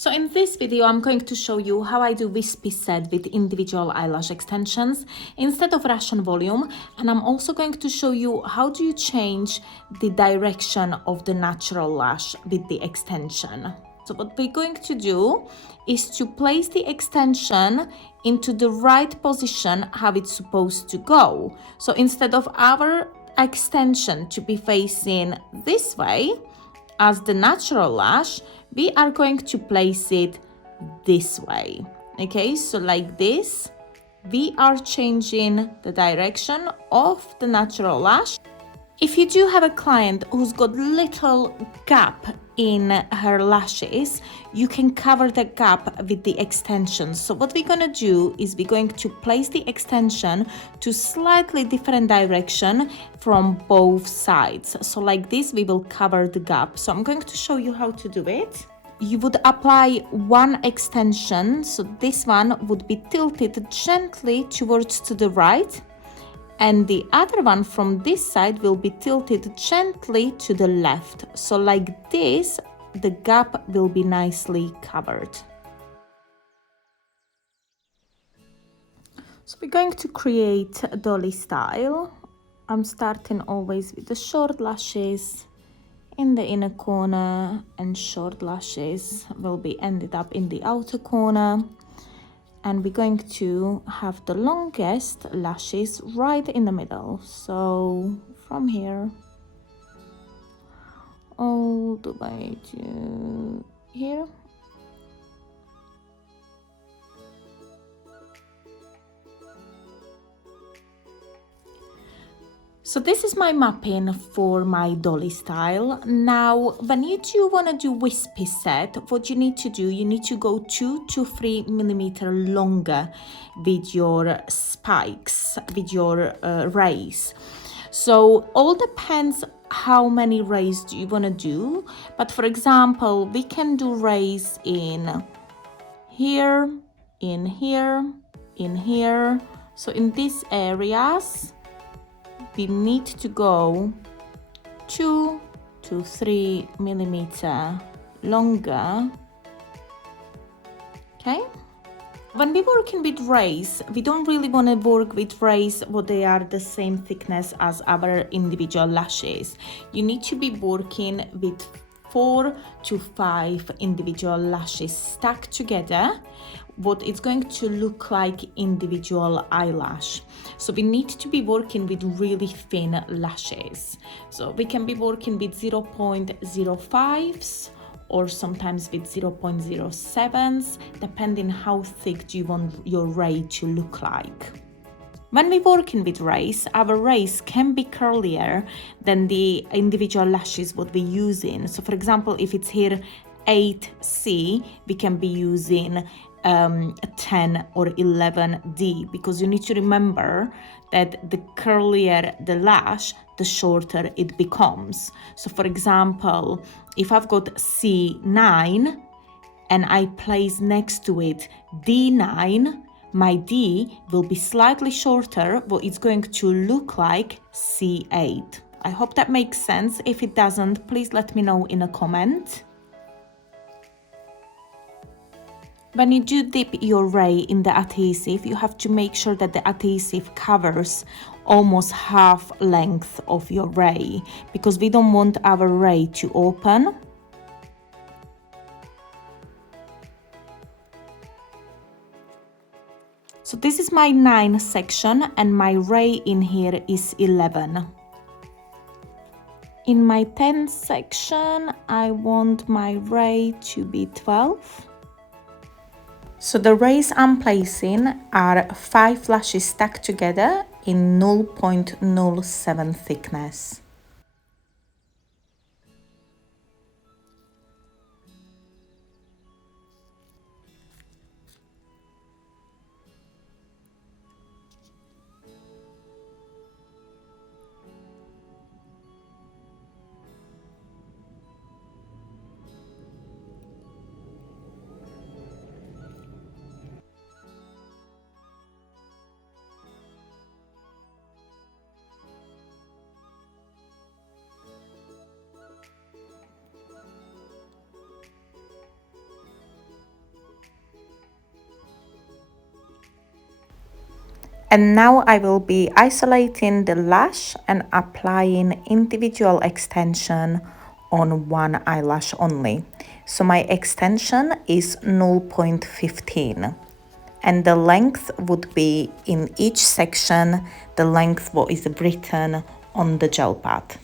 So in this video, I'm going to show you how I do wispy set with individual eyelash extensions instead of Russian volume. And I'm also going to show you how do you change the direction of the natural lash with the extension. So what we're going to do is to place the extension into the right position how it's supposed to go. So instead of our extension to be facing this way as the natural lash, we are going to place it this way. Okay, so like this, we are changing the direction of the natural lash. If you do have a client who's got little gap in her lashes, you can cover the gap with the extension. So what we're gonna do is we're going to place the extension to slightly different direction from both sides. So like this, we will cover the gap. So I'm going to show you how to do it. You would apply one extension, so this one would be tilted gently towards to the right, and the other one from this side will be tilted gently to the left. So like this, the gap will be nicely covered. So we're going to create a dolly style. I'm starting always with the short lashes in the inner corner, and short lashes will be ended up in the outer corner. And we're going to have the longest lashes right in the middle. So from here all the way to here. So this is my mapping for my dolly style. Now, when you do want to do wispy set, what you need to do, you need to go 2 to 3 millimeter longer with your spikes, with your rays. So all depends how many rays do you want to do. But for example, we can do rays in here, in here, in here. So in these areas, we need to go 2 to 3 millimeter longer. Okay. When we're working with rays, we don't really want to work with rays what they are the same thickness as our individual lashes. You need to be working with 4 to 5 individual lashes stacked together, what it's going to look like individual eyelash. So we need to be working with really thin lashes. So we can be working with 0.05s or sometimes with 0.07s, depending how thick do you want your ray to look like. When we're working with rays, our rays can be curlier than the individual lashes what we're using. So for example, if it's here 8C, we can be using 10 or 11D, because you need to remember that the curlier the lash, the shorter it becomes. So for example, if I've got C9 and I place next to it D9, my D will be slightly shorter, but it's going to look like C8. I hope that makes sense. If it doesn't, please let me know in a comment. When you do dip your ray in the adhesive, you have to make sure that the adhesive covers almost half length of your ray, because we don't want our ray to open. So this is my 9 section and my ray in here is 11. In my 10 section, I want my ray to be 12. So the rays I'm placing are 5 lashes stacked together in 0.07 thickness. And now I will be isolating the lash and applying individual extension on one eyelash only. So my extension is 0.15 and the length would be in each section the length what is written on the gel pad.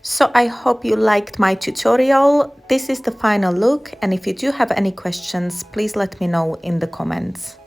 So I hope you liked my tutorial. This is the final look, and if you do have any questions, please let me know in the comments.